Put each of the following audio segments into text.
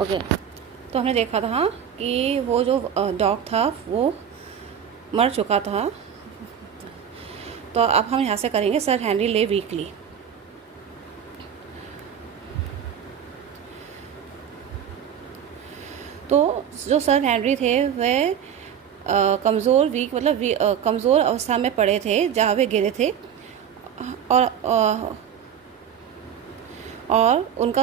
Okay, तो हमने देखा था कि वो जो डॉग था वो मर चुका था। तो अब हम यहाँ से करेंगे सर हेनरी ले वीकली। तो जो सर हेनरी थे वह कमज़ोर मतलब कमज़ोर अवस्था में पड़े थे जहाँ वे गिरे थे। और और उनका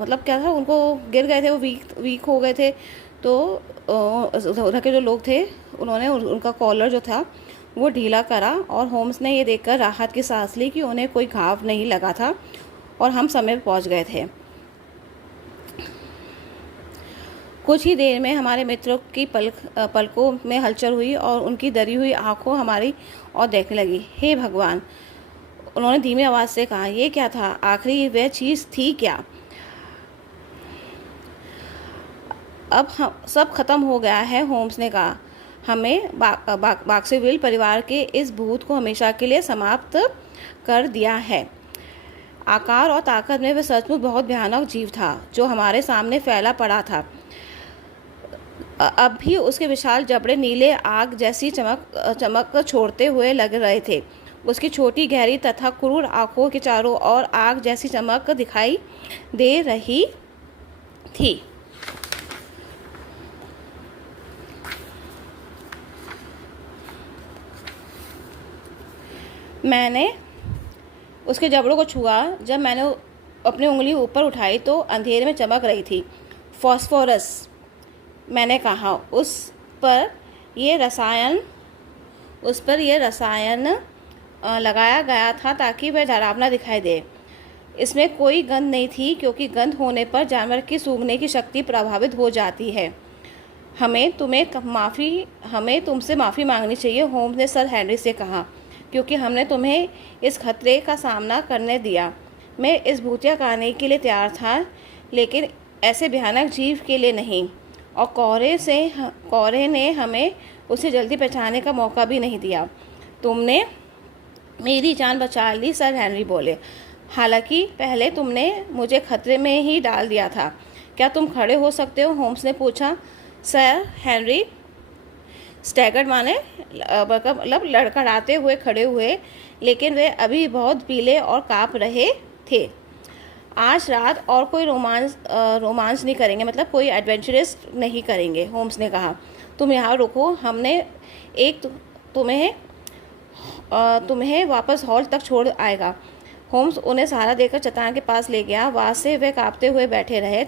मतलब क्या था, उनको गिर गए थे, वो वीक हो गए थे। तो उधर के जो लोग थे उन्होंने उनका कॉलर जो था वो ढीला करा और होम्स ने ये देखकर राहत की सांस ली कि उन्हें कोई घाव नहीं लगा था और हम समय पर पहुंच गए थे। कुछ ही देर में हमारे मित्रों की पलकों में हलचल हुई और उनकी दरी हुई आंखों हमारी ओर देखने लगी। हे भगवान, उन्होंने धीमी आवाज़ से कहा, ये क्या था? आखिरी वह चीज़ थी क्या? अब हम सब खत्म हो गया है, होम्स ने कहा। हमें बाक्सविल परिवार के इस भूत को हमेशा के लिए समाप्त कर दिया है। आकार और ताकत में वह सचमुच बहुत भयानक जीव था जो हमारे सामने फैला पड़ा था। अब भी उसके विशाल जबड़े नीले आग जैसी चमक छोड़ते हुए लग रहे थे। उसकी छोटी गहरी तथा क्रूर आंखों के चारों ओर आग जैसी चमक दिखाई दे रही थी। मैंने उसके जबड़ों को छुआ। जब मैंने अपनी उंगली ऊपर उठाई तो अंधेरे में चमक रही थी। फॉस्फोरस, मैंने कहा। उस पर यह रसायन लगाया गया था ताकि वह डरावना दिखाई दे। इसमें कोई गंध नहीं थी क्योंकि गंध होने पर जानवर की सूंघने की शक्ति प्रभावित हो जाती है। हमें तुमसे माफ़ी मांगनी चाहिए, होम्स ने सर हेनरी से कहा, क्योंकि हमने तुम्हें इस खतरे का सामना करने दिया। मैं इस भूतिया कहानी के लिए तैयार था, लेकिन ऐसे भयानक जीव के लिए नहीं। और कोहरे ने हमें उसे जल्दी पहचानने का मौका भी नहीं दिया। तुमने मेरी जान बचा ली, सर हेनरी बोले। हालांकि पहले तुमने मुझे खतरे में ही डाल दिया था। क्या तुम खड़े हो सकते हो? होम्स ने पूछा। सर हेनरी स्टैगर्ड माने मतलब लड़खड़ाते हुए खड़े हुए, लेकिन वे अभी बहुत पीले और काँप रहे थे। आज रात और कोई रोमांस नहीं करेंगे, मतलब कोई एडवेंचरस नहीं करेंगे, होम्स ने कहा। तुम यहाँ रुको, हमने तुम्हें वापस हॉल तक छोड़ आएगा। होम्स उन्हें सहारा देकर चट्टान के पास ले गया। वहाँ से वे कांपते हुए बैठे रहे।